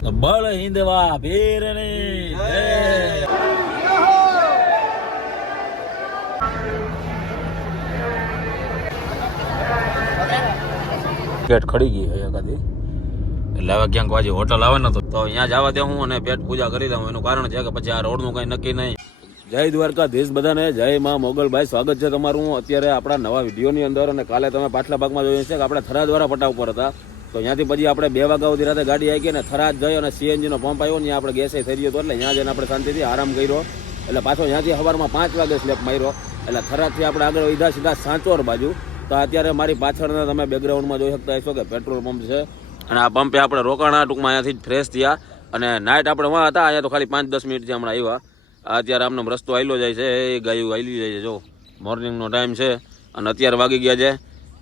બળ હિંદવા ભીરની. પેટ ખડી ગઈ હોય એકાદી. એટલે હવે ક્યાંક વાજી હોટલ આવે ને તો અહીંયા જવા દે હું અને પેટ પૂજા કરી દઉં. એનું કારણ છે કે પછી આ રોડનું કઈ નક્કી નહીં. જય દ્વારકાધીશ બધાને. જય માં મોગલભાઈ. સ્વાગત છે તમારું. અત્યારે આપણા નવા વિડીયોની અંદર અને કાલે તમે પાછલા ભાગમાં જોયું છે કે આપણે થરા દ્વારા પટ્ટા ઉપર હતા. તો ત્યાંથી પછી આપણે બે વાગ્યા સુધી રાતે ગાડી આવી ગઈ અને થરાદ જઈ અને સીએનજી નો પંપ આવ્યો ને આપણે ગેસે થઈ ગયો એટલે ત્યાં જઈને આપણે શાંતિથી આરામ કર્યો. એટલે પાછો ત્યાંથી સવારમાં પાંચ વાગે સ્લેપ માર્યો. એટલે થરાદથી આપણે આગળ વધ્યા સીધા સાંચોર બાજુ. તો અત્યારે મારી પાછળના તમે બેકગ્રાઉન્ડમાં જોઈ શકતા હશો કે પેટ્રોલ પંપ છે. અને આ પંપે આપણે રોકાણા ટૂંકમાં અહીંયાથી જ ફ્રેશ થયા. અને નાઇટ આપણે વાં હતા, અહીંયા તો ખાલી પાંચ દસ મિનિટથી હમણાં આવ્યા. અત્યારે આમનો રસ્તો આવેલો જાય છે, એ ગાયું આવેલી જાય છે, જો. મોર્નિંગનો ટાઈમ છે. અને અત્યારે વાગી ગયા છે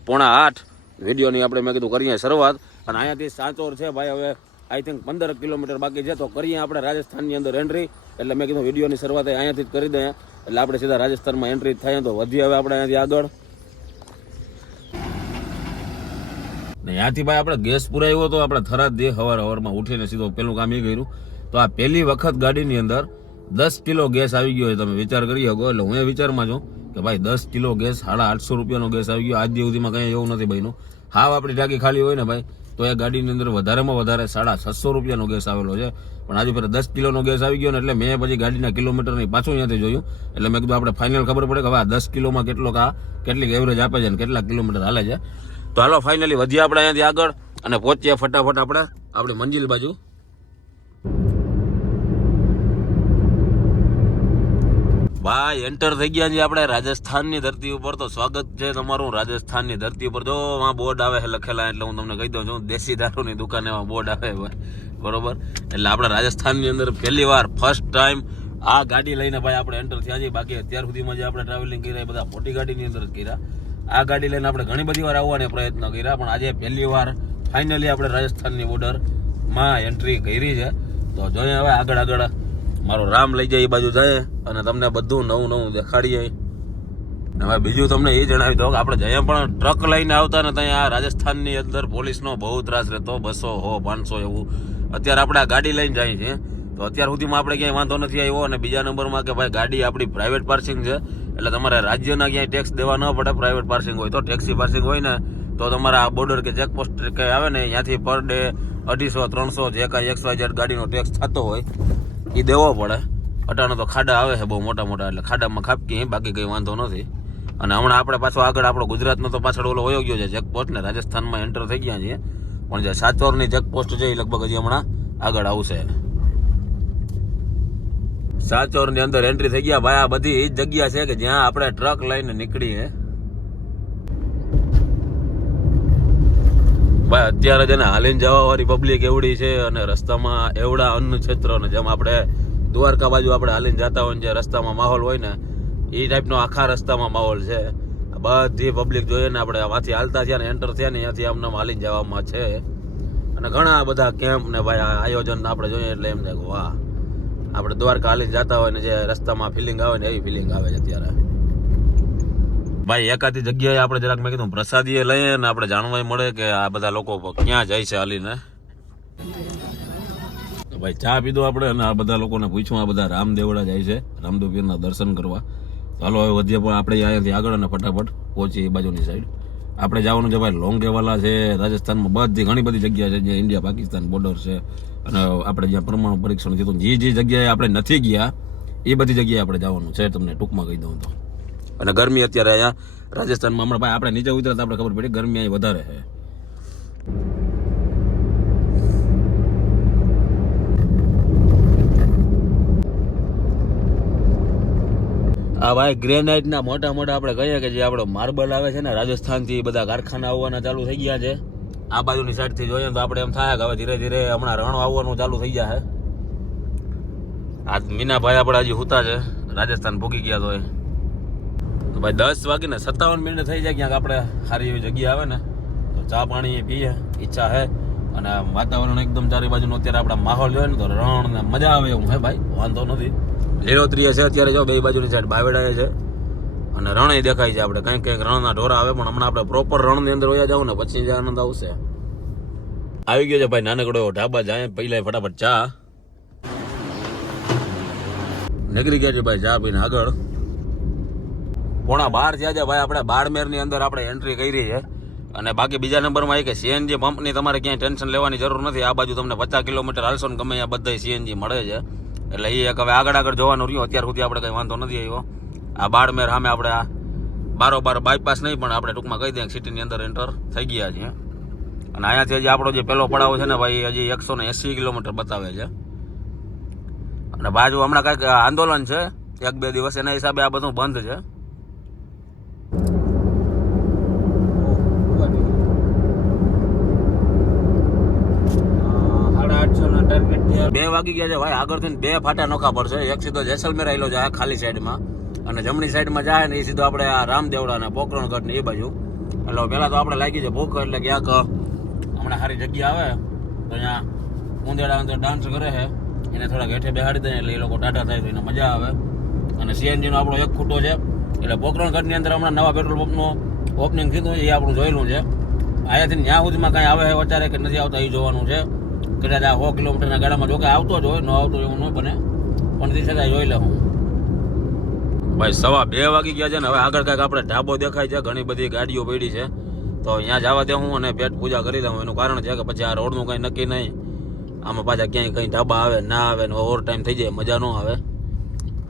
પોણા આઠ. વિડીયોની આપણે મેં કીધું કરીએ શરૂઆત. અને અહીંયાથી સાંચોર છે ભાઈ, હવે આઈ થિંક પંદર કિલોમીટર બાકી છે, તો કરીએ આપણે રાજસ્થાનની અંદર એન્ટ્રી એટલે મેં કીધું વિડીયોની શરૂઆત અહીંયાથી જ કરી દઈએ એટલે આપણે સીધા રાજસ્થાનમાં એન્ટ્રી થાય તો વધીએ હવે આપણે અહીંયાથી આગળ. ત્યાંથી ભાઈ આપણે ગેસ પુરાવ્યો તો આપણે થરાદ દે હવાર હવારમાં ઉઠીને સીધો પેલું કામ એ કર્યું. તો આ પહેલી વખત ગાડીની અંદર દસ કિલો ગેસ આવી ગયો હોય તમે વિચાર કરી શકો. એટલે હું એ વિચારમાં છું કે ભાઈ દસ કિલો ગેસ, સાડા આઠસો રૂપિયાનો ગેસ આવી ગયો. આજ દિવસ સુધીમાં કંઈ એવું નથી બન્યું. હાવ આપણી ટાંકી ખાલી હોય ને ભાઈ, તો એ ગાડીની અંદર વધારેમાં વધારે સાડા છસો રૂપિયાનો ગેસ આવેલો છે. પણ આજે ફેર દસ કિલોનો ગેસ આવી ગયો ને એટલે મેં પછી ગાડીના કિલોમીટરની પાછું અહીંયાથી જોયું. એટલે મેં કીધું આપણે ફાઇનલ ખબર પડે કે હવે આ દસ કિલોમાં કેટલો આ કેટલીક એવરેજ આપે છે ને કેટલા કિલોમીટર હાલે છે. તો હાલો ફાઇનલી વધીએ આપણે અહીંયાથી આગળ અને પહોંચીએ ફટાફટ આપણે, આપણી મંજિલ બાજુ. ભાઈ એન્ટર થઈ ગયા છે આપણે રાજસ્થાનની ધરતી ઉપર. તો સ્વાગત છે તમારું રાજસ્થાનની ધરતી ઉપર. જો આ બોર્ડ આવે છે લખેલા એટલે હું તમને કહી દઉં છું દેશી દારૂની દુકાને એમાં બોર્ડ આવે બરોબર? એટલે આપણે રાજસ્થાનની અંદર પહેલી વાર ફર્સ્ટ ટાઈમ આ ગાડી લઈને ભાઈ આપણે એન્ટર થયા છીએ. બાકી અત્યાર સુધીમાં જે આપણે ટ્રાવેલિંગ કર્યા બધા મોટી ગાડીની અંદર જ કર્યા. આ ગાડી લઈને આપણે ઘણી બધી વાર આવવાના પ્રયત્ન કર્યા, પણ આજે પહેલી વાર ફાઇનલી આપણે રાજસ્થાનની બોર્ડરમાં એન્ટ્રી કરી છે. તો જોઈએ હવે આગળ આગળ મારો રામ લઈ જાય એ બાજુ જાય અને તમને બધું નવું નવું દેખાડીએ. હવે બીજું તમને એ જણાવી દઉં કે આપણે જ્યાં પણ ટ્રક લઈને આવતા ને ત્યાં રાજસ્થાનની અંદર પોલીસનો બહુ ત્રાસ રહેતો, બસો હો, પાંચસો એવું. અત્યારે આપણે આ ગાડી લઈને જાય છે. તો અત્યાર સુધીમાં આપણે ક્યાંય વાંધો નથી આવ્યો અને બીજા નંબરમાં કે ભાઈ ગાડી આપણી પ્રાઇવેટ પાર્સિંગ છે. એટલે તમારે રાજ્યના ક્યાંય ટેક્સ દેવા ન પડે પ્રાઇવેટ પાર્સિંગ હોય તો ટેક્સી પાર્સિંગ હોય ને, તો તમારા આ બોર્ડર કે ચેકપોસ્ટ કંઈ આવે ને, ત્યાંથી પર ડે અઢીસો, ત્રણસો, જે કાંઈ એક્સ વાય ઝેડ ગાડીનો ટેક્સ થતો હોય એ દેવો પડે. અટાણે તો ખાડા આવે છે બહુ મોટા મોટા, એટલે ખાડામાં ખાપકી બાકી કંઈ વાંધો નથી. અને હમણાં આપણે પાછો આગળ આપણો ગુજરાતનો તો પાછળ ઓલો વયો ગયો છે ચેકપોસ્ટ ને, રાજસ્થાનમાં એન્ટર થઈ ગયા છીએ. પણ જે સાચોરની ચેકપોસ્ટ છે એ લગભગ હજી હમણાં આગળ આવશે. સાચોરની અંદર એન્ટ્રી થઈ ગયા ભાઈ, આ બધી એ જગ્યા છે કે જ્યાં આપણે ટ્રક લઈને નીકળીએ. ભાઈ, અત્યારે છે ને હાલીને જવા વાળી પબ્લિક એવડી છે અને રસ્તામાં એવડા અન્ન ક્ષેત્ર ને જેમ આપણે દ્વારકા બાજુ આપણે હાલીને જતા હોય જે રસ્તામાં માહોલ હોય ને એ ટાઈપનો આખા રસ્તામાં માહોલ છે. બધી પબ્લિક જોઈએ ને આપણે આમાંથી હાલતા થયા ને એન્ટર થયા ને, ત્યાંથી આમને હાલીને જવામાં છે. અને ઘણા બધા કેમ્પ ને ભાઈ આયોજન આપણે જોઈએ એટલે એમ થાય વાહ. આપણે દ્વારકા હાલીને જતા હોય ને જે રસ્તામાં ફિલિંગ આવે ને એવી ફિલિંગ આવે છે અત્યારે. ભાઈ, એકાદી જગ્યાએ આપણે જરાક મેં કીધું પ્રસાદીએ લઈએ ને આપણે જાણવા મળે કે આ બધા લોકો ક્યાં જાય છે હાલીને. ભાઈ, ચા પીધો આપણે અને આ બધા લોકોને પૂછ્યું આ બધા રામદેવડા જાય છે રામદેવપીરના દર્શન કરવા. ચાલો હવે વધીએ પણ આપણે અહીંયાથી આગળ અને ફટાફટ પહોંચીએ એ બાજુની સાઈડ આપણે જવાનું છે ભાઈ, લોંગેવાલા છે, રાજસ્થાનમાં બધી ઘણી બધી જગ્યા છે, જ્યાં ઇન્ડિયા પાકિસ્તાન બોર્ડર છે. અને આપણે જ્યાં પરમાણુ પરીક્ષણ થયું જે જે જગ્યાએ આપણે નથી ગયા, એ બધી જગ્યાએ આપણે જવાનું છે. તમને ટૂંકમાં કહી દઉં તો. અને ગરમી અત્યારે અહીંયા રાજસ્થાનમાં. હમણાં ભાઈ આપણે નીચે ઉતરતા આપણે ખબર પડી, ગરમી અહીં વધારે છે. આ ભાઈ ગ્રેનાઇટ ના મોટા મોટા આપણે કહીએ કે જે આપણો માર્બલ આવે છે ને રાજસ્થાનથી બધા કારખાના આવવાના ચાલુ થઈ ગયા છે. આ બાજુની સાઈડથી જોઈએ તો આપણે એમ થાય કે હવે ધીરે ધીરે હમણાં રણો આવવાનું ચાલુ થઈ જાય આ મીનાભાઈ આપણે હજી હુતા છે, રાજસ્થાન ભૂગી ગયા તો એ તો ભાઈ દસ વાગીને સત્તાવન મિનિટ થઈ જાય ક્યાંક આપણે સારી એવી જગ્યા આવે ને, તો ચા પાણી પીએ, ઈચ્છા હે. અને વાતાવરણ એકદમ ચારે બાજુનો અત્યારે આપણા માહોલ જોઈએ ને, તો રણ ને મજા આવે એવું હે ભાઈ, વાંધો નથી. લીલોત્રીએ છે અત્યારે જો, બે બાજુની સાઈડ બાવેડાએ છે. અને રણે દેખાય છે આપણે, કંઈક કંઈક રણના ઢોરા આવે, પણ હમણાં આપણે પ્રોપર રણની અંદર વયા જાવ ને, પછી જ આનંદ આવશે. આવી ગયો છે ભાઈ નાનકડો એવો ઢાબા, જાય પહેલા ફટાફટ ચા. નીકળી ગયા છે ભાઈ ચા પીને આગળ. પોણા બાર થયા છે. ભાઈ, આપણે બારમેરની અંદર આપણે એન્ટ્રી કરી છે. અને બાકી બીજા નંબરમાં એ કે સીએનજી પંપની તમારે ક્યાંય ટેન્શન લેવાની જરૂર નથી. આ બાજુ તમને પચાસ કિલોમીટર હાલશો ને ગમે ત્યાં બધા સીએનજી મળે છે. એટલે એ એક હવે આગળ આગળ જોવાનું રહ્યું. અત્યાર સુધી આપણે કંઈ વાંધો નથી આવ્યો. આ બાળમેર સામે આપણે આ બારોબાર બાયપાસ નહીં, પણ આપણે ટૂંકમાં કહી દઈએ સિટીની અંદર એન્ટર થઈ ગયા છીએ. અને અહીંયાથી હજી આપણો જે પહેલો પડાવ છે ને ભાઈ, હજી એકસો ને એંસી કિલોમીટર બતાવે છે. અને બાજુ હમણાં કાંઈક આંદોલન છે. એક બે દિવસ એના હિસાબે આ બધું બંધ છે સાડા આઠસો ના ટાર્ગેટ થયા બે વાગી ગયા છે. ભાઈ આગળથી બે ફાટા નોખા પડશે. એક સીધો જેસલમેર આવેલો છે, આ ખાલી સાઈડમાં. અને જમણી સાઈડમાં જાય ને એ સીધો આપણે આ રામદેવડા ને પોકરણગઢ ને એ બાજુ. એટલે પેલા તો આપણે લાગી છે ભૂખ, એટલે ક્યાંક હમણાં સારી જગ્યા આવે. તો અહીંયા ઉંદેડા અંદર ડાન્સ કરે છે. એને થોડાક હેઠે બેહાડી દે એટલે એ લોકો ટાટા થાય તો એને મજા આવે. અને સીએનજીનો આપણો એક ખૂટો છે. એટલે પોકરણગઢની અંદર હમણાં નવા પેટ્રોલ પંપનું ઓપનિંગ થયું એ આપણું જોયેલું છે. અહીંયાથી ત્યાં સુધીમાં કાંઈ આવે છે, અત્યારે કે નથી આવતા, એ જોવાનું છે. કદાચ આ સો કિલોમીટરના ગાડામાં જોકે આવતો જ હોય ન આવતો એવું ન બને. પણ તે છતાં જોઈ લઉં. ભાઈ સવા બે વાગી ગયા છે ને હવે આગળ કાંઈક આપણે ઢાબો દેખાય છે ઘણી બધી ગાડીઓ પડી છે. તો અહીંયા જવા દે હું અને પેટ પૂજા કરી દઉં એનું કારણ છે કે પછી આ રોડનું કંઈ નક્કી નહીં. આમાં પાછા ક્યાંય કંઈ ઢાબા આવે ના આવે ને ઓવર ટાઈમ થઈ જાય મજા ન આવે.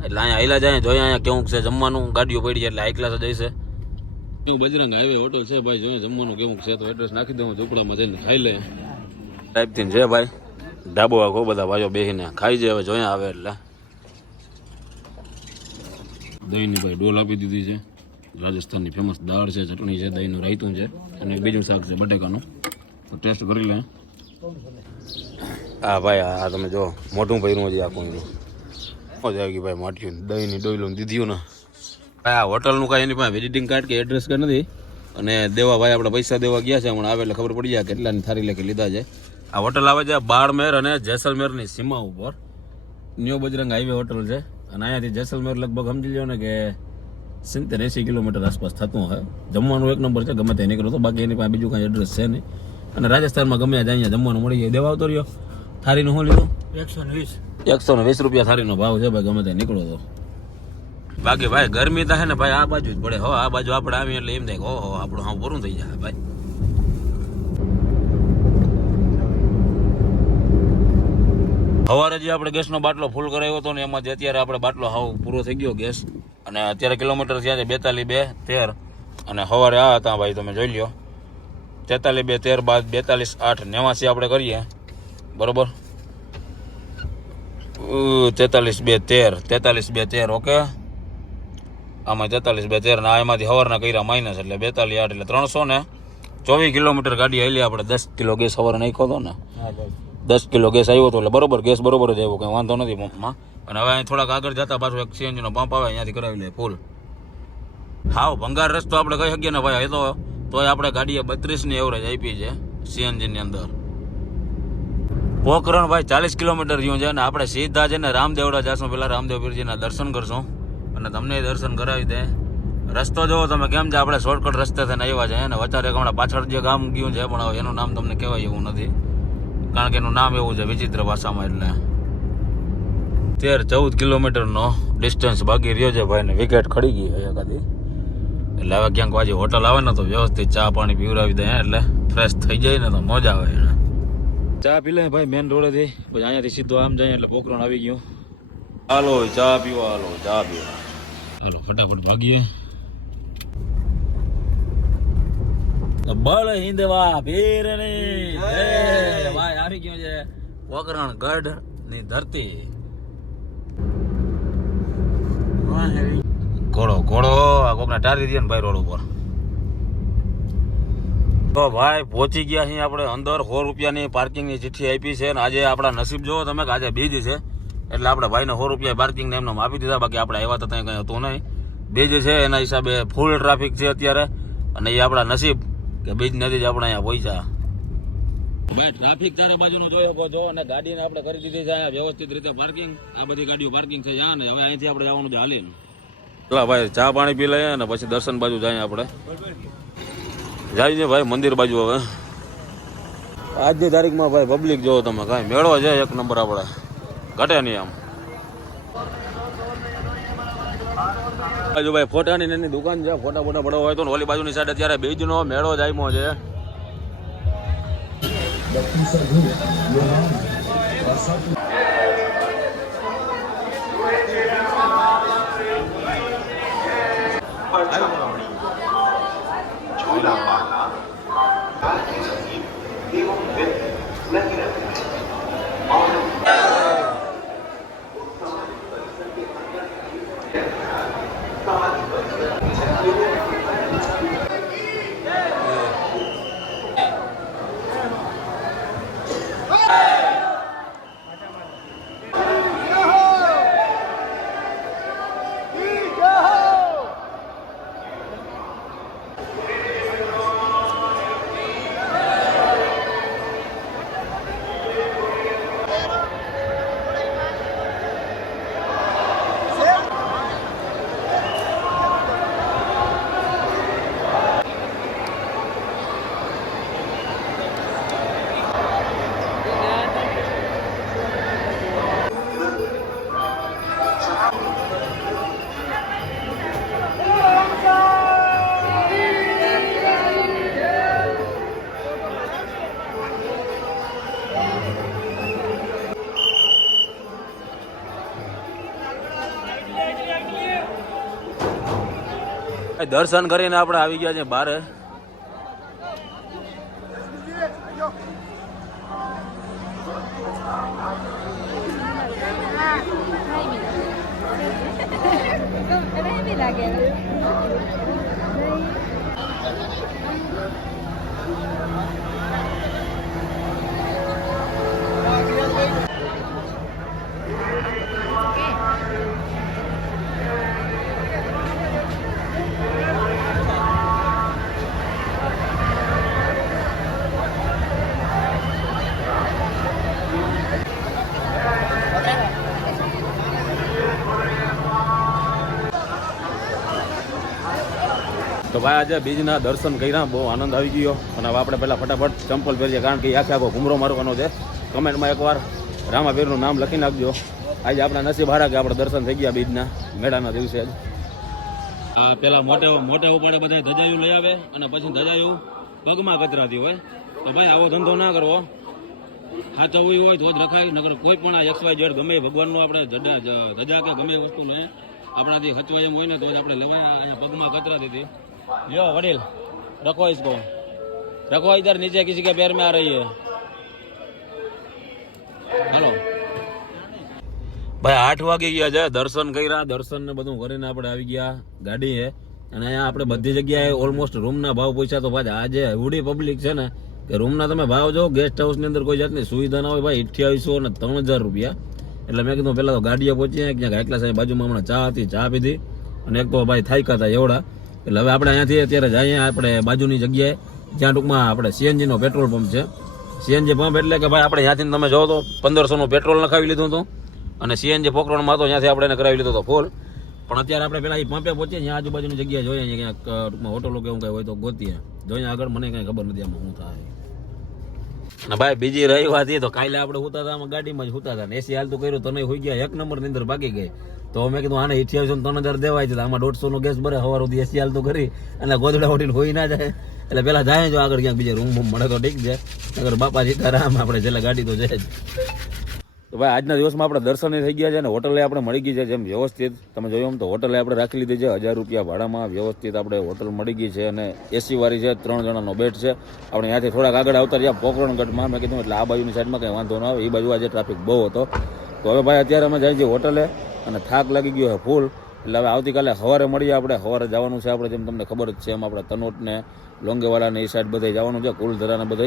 એટલે અહીંયા આયલા જાય જોઈએ અહીંયા કેવું છે જમવાનું. ગાડીઓ પડી છે એટલે હાઈ ક્લાસ જઈશે. બજરંગ હાઈવે હોટલ છે ભાઈ જોઈએ જમવાનું કેવું છે. તો એડ્રેસ નાખી દઉં ઝૂંપડામાં જઈને ખાઈ લે ટાઈપથી છે ભાઈ. ઢાબો આખો બધા ભાઈઓ બેસીને ખાઈ જાય હવે, જોયા આવે એટલે. દહીંની ભાઈ ડોલ આપી દીધી છે. રાજસ્થાનની ફેમસ દાળ છે, ચટણી છે, દહીંનું રાયતું છે, અને બીજું શાક છે, બટેકાનું. તો ટેસ્ટ કરી લે. હા ભાઈ, આ તમે જો મોટું ભર્યું હજી આખું જો મજા આવી ગઈ ભાઈ માટ્યું દહીંની ડોયલું દીધું ને ભાઈ, આ હોટલનું કાંઈ એની પાસે વિઝિટિંગ કાર્ડ કે એડ્રેસ કે નથી. અને દેવા ભાઈ આપણે પૈસા દેવા ગયા છે, હમણાં આવે એટલે ખબર પડી જાય કેટલાની થારી લેખી લીધા છે. આ હોટલ આવે છે બાળમેર અને જેસલમેરની સીમા ઉપર. ન્યૂ બજરંગ હાઈવે હોટલ છે. અને અહીંયાથી જેસલમેર લગભગ સમજી લો ને કે સિત્તેર એંસી કિલોમીટર આસપાસ થતું હોય. જમવાનું એક નંબર છે ગમે તે નીકળો તો. બાકી એની પાસે બીજું કાંઈ એડ્રેસ છે નહીં. અને રાજસ્થાનમાં ગમે ત્યાં અહીંયા જમવાનું મળી જાય. દેવા આવતો રહ્યો. થારીનું શું લીધું? એકસો ને વીસ. એકસો ને વીસ રૂપિયા થારીનો ભાવ છે ભાઈ ગમે ત્યાં નીકળો તો. બાકી ભાઈ ગરમી તો હે ને ભાઈ આ બાજુ જ પડે. હો આ બાજુ આપણે આવીએ એટલે એમ થાય હો ઓહો આપણું હા પૂરું થઈ જાય ભાઈ. સવારે જે આપણે ગેસનો બાટલો ફૂલ કરાવ્યો હતો ને એમાં જે અત્યારે આપણે બાટલો હાવ પૂરો થઈ ગયો ગેસ, અને અત્યારે કિલોમીટર થયા છે બેતાલીસ બે, તેર, અને સવારે આ હતા ભાઈ, તમે જોઈ લ્યો. તેતાલીસ બે, તેર બાદ બેતાલીસ આઠ નેવાસી આપણે કરીએ. બરોબર? તેતાલીસ બે, તેર, તેતાલીસ બે, તેર, ઓકે? આમાં તેતાલીસ બે, તેર, ને એમાંથી સવારના કર્યા માઇનસ એટલે બેતાલીસ આઠ એટલે ત્રણસો ને. ચોવીસ કિલોમીટર ગાડી હાલી આપણે દસ કિલો ગેસ સવારે નાખ્યો હતો ને. દસ કિલો ગેસ આવ્યો હતો એટલે બરોબર, ગેસ બરોબર જ આવ્યો, કંઈ વાંધો નથી પંપમાં અને હવે અહીં થોડાક આગળ જતા પાછું એક સીએનજીનો પંપ આવે, અહીંયાથી કરાવી લે, ફૂલ. હાવ, ભંગાર રસ્તો આપણે કહી શકીએ ને ભાઈ, એ તો તોય આપણે ગાડીએ બત્રીસની એવરેજ આપી છે, સીએનજીની અંદર. પોકરણ ભાઈ ચાલીસ કિલોમીટર જેવું છે, અને આપણે સીધા છે ને રામદેવડા જશું પહેલાં રામદેવ પીરજીના દર્શન કરશું. અને તમને દર્શન કરાવી દે. રસ્તો જોવો તમે કેમ છે? આપણે શોર્ટકટ રસ્તે થઈને આવ્યા છે, અને વચારે હમણાં પાછળ જે ગામ ગયું છે, પણ એનું નામ તમને કહેવાય એવું નથી. કારણ કે એનું નામ એવું છે વિચિત્ર ભાષામાં એટલે. તેર ચૌદ કિલોમીટરનો ડિસ્ટન્સ બાકી રહ્યો છે ભાઈ ને વિકેટ ખડી ગઈ છે એકાદી. એટલે હવે ક્યાંક આજે હોટલ આવે ને તો વ્યવસ્થિત ચા પાણી પીવડાવી દે એટલે ફ્રેશ થઈ જાય ને તો મજા આવે એને ચા પી લે ભાઈ મેન રોડેથી. પછી અહીંયાથી સીધો આમ જાય એટલે પોકરણ આવી ગયું. હાલો, ચા પીવા, હાલો, ચા પીવા. હાલો, ફટાફટ ભાગીએ. બળ હિંદવા ભીરની. જય. ભાઈ આવી ગયું છે. વગરણ ગઢની ધરતી ઘોડો ઘોડો આ કોકને ટારી દે ને ભાઈ રોડ ઉપર. તો ભાઈ પહોંચી ગયા અહીં આપણે અંદર. સો રૂપિયાની પાર્કિંગની ચિઠ્ઠી આપી છે અને આજે આપણા નસીબ જોવો તમે કે આજે બીજ છે. એટલે આપણે ભાઈને સો રૂપિયા પાર્કિંગ એમને આપી દીધા. બાકી આપણે આવ્યા તો ત્યાં કંઈ હતું નહીં. બીજ છે એના હિસાબે ફૂલ ટ્રાફિક છે અત્યારે. અને એ આપણા નસીબ કે બીજ નથી જ આપણે અહીંયા પૈસા ભાઈ ટ્રાફિક ચારે બાજુનું જોઈ શકો છો અને ગાડીને આપણે કરી દીધી છે અહીંયા વ્યવસ્થિત રીતે પાર્કિંગ આ બધી ગાડીઓ પાર્કિંગ છે જ્યાં ને હવે અહીંથી આપણે જવાનું છે હાલીને. ચલા ભાઈ ચા પાણી પી લઈએ અને પછી દર્શન બાજુ જાય આપણે. જાય છે ભાઈ મંદિર બાજુ હવે. આજની તારીખમાં ભાઈ પબ્લિક જોવો તમે કાંઈ. મેળો છે એક નંબર આપણે. ઘટે નહીં આમ. બાજુ ભાઈ ફોટાની એની દુકાન છે. ફોટા ફોટા પડવા હોય તો ઓલી બાજુની સાઈડ અત્યારે બીજનો મેળો જામ્યો છે. દર્શન કરીને આપણે આવી ગયા છે બહાર લાગે તો ભાઈ આજે બીજના દર્શન કર્યા, બહુ આનંદ આવી ગયો. અને હવે આપણે પહેલાં ફટાફટ ચંપલ પહેરીએ, કારણ કે આખે આખો ઘૂમરો મારવાનો છે. કમેન્ટમાં એકવાર રામાભીરનું નામ લખી નાખજો. આજે આપણા નસીબ હારા કે આપણે દર્શન થઈ ગયા બીજના મેળાના દિવસે જ. પેલા મોટે મોટે ઉપાડે બધા ધજાયું લઈ આવે અને પછી ધજાયું પગમાં કચરાતી હોય. તો ભાઈ આવો ધંધો ના કરવો. સાચવવી હોય તો જ રખાય નગર કોઈ પણ એક્સ વાય જેડ ગમે ભગવાનનું આપણે ધજા કે ગમે વસ્તુ લઈએ. આપણાથી હચવાય એમ હોય ને તો જ આપણે લેવાય અહીંયા પગમાં કચરાતી હતી લ્યો વડીલ રખો इसको रखो इधर नीचे किसी के पैर में आ रही है હાલો ભાઈ આઠ વાગે ગયા છે દર્શન કર્યા દર્શન ને બધું કરીને આપણે આવી ગયા ગાડી છે અને અહીંયા આપણે બધી જગ્યાએ ઓલમોસ્ટ રૂમના ભાવ પૂછ્યા તો ભાઈ આજે એવડી પબ્લિક છે ને કે રૂમના તમે ભાવ જો ગેસ્ટ હાઉસની અંદર કોઈ જાતની સુવિધા ના હોય ભાઈ અઠ્યાવીસો ને ત્રણ હજાર રૂપિયા એટલે મેં કીધું પહેલાં તો ગાડીએ પહોંચીએ ક્યાંક એકલા સાહેબ બાજુમાં હમણાં ચા હતી ચા પીધી અને એક તો ભાઈ થાયકા હતા એવડા એટલે હવે આપણે અહીંયાથી અત્યારે જઈએ, આપણે બાજુની જગ્યાએ, જ્યાં ટૂંકમાં આપણે સીએનજીનો પેટ્રોલ પંપ છે. સીએનજી પંપ એટલે કે ભાઈ આપણે ત્યાંથી તમે જો તો પંદરસોનું પેટ્રોલ નખાવી લીધું હતું અને સીએનજી પોકરણમાં હતો, ત્યાંથી આપણે એને કરાવી લીધો હતો ફૂલ. પણ અત્યારે આપણે પેલા એ પંપે પહોંચીએ ત્યાં આજુબાજુની જગ્યાએ જોઈએ, અહીંયા ક્યાંક ટૂંકમાં હોટલો કે કંઈ હોય તો ગોતીએ. જોઈએ આગળ મને કંઈ ખબર નથી આમાં શું થાય. અને ભાઈ બીજી રહી વાત એ તો કાલે આપણે હુતા હતા ગાડીમાં જ હુતા હતા એસી હાલતું કર્યું તો નહીં હોઈ ગયા, એક નંબરની અંદર ભાગી ગઈ. તો મેં કીધું, આને અઠ્યાવીસો ત્રણ હજાર દેવાય છે. આમાં દોઢસો નો ગેસ ભરે સવાર સુધી એસી તો કરી અને ગોદડા ઉઠીને હોઈ ના જાય. એટલે પેલા જાય જો આગળ ક્યાંક બીજા રૂમ બૂમ મળે તો ઠીક છે. અગર બાપા સીતારામ, આપણે છેલ્લા ગાડી તો છે જ. તો ભાઈ, આજના દિવસમાં આપણે દર્શન થઈ ગયા છે અને હોટલે આપણે મળી ગઈ છે. જેમ વ્યવસ્થિત, તમે જોયું એમ તો હોટલે આપણે રાખી લીધી છે. હજાર રૂપિયા ભાડામાં વ્યવસ્થિત આપણે હોટલ મળી ગઈ છે અને એસી વાળી છે, ત્રણ જણાનો બેડ છે. આપણે અહીંયાથી થોડાક આગળ આવતા રહ્યા પોકરણગઢમાં. મેં કીધું, એટલે આ બાજુની સાઈડમાં કંઈ વાંધો ન આવે. એ બાજુ આજે ટ્રાફિક બહુ હતો. તો હવે ભાઈ, અત્યારે અમે જાય છીએ હોટલે અને થાક લાગી ગયો છે ફૂલ. એટલે હવે આવતીકાલે સવારે મળીએ આપણે. સવારે જવાનું છે આપણે, જેમ તમને ખબર જ છે એમ આપણે તનોટને લોંગેવાળાને એ સાઈડ બધે જવાનું છે, કુલધરાને બધે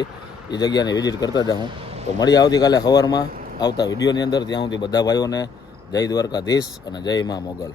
એ જગ્યાને વિઝિટ કરતા જાઉં. તો મળીએ આવતીકાલે સવારમાં. આવતા વિડીયોની અંદર ત્યાં સુધી બધા ભાઈઓને જય દ્વારકાધીશ અને જય મા મોગલ.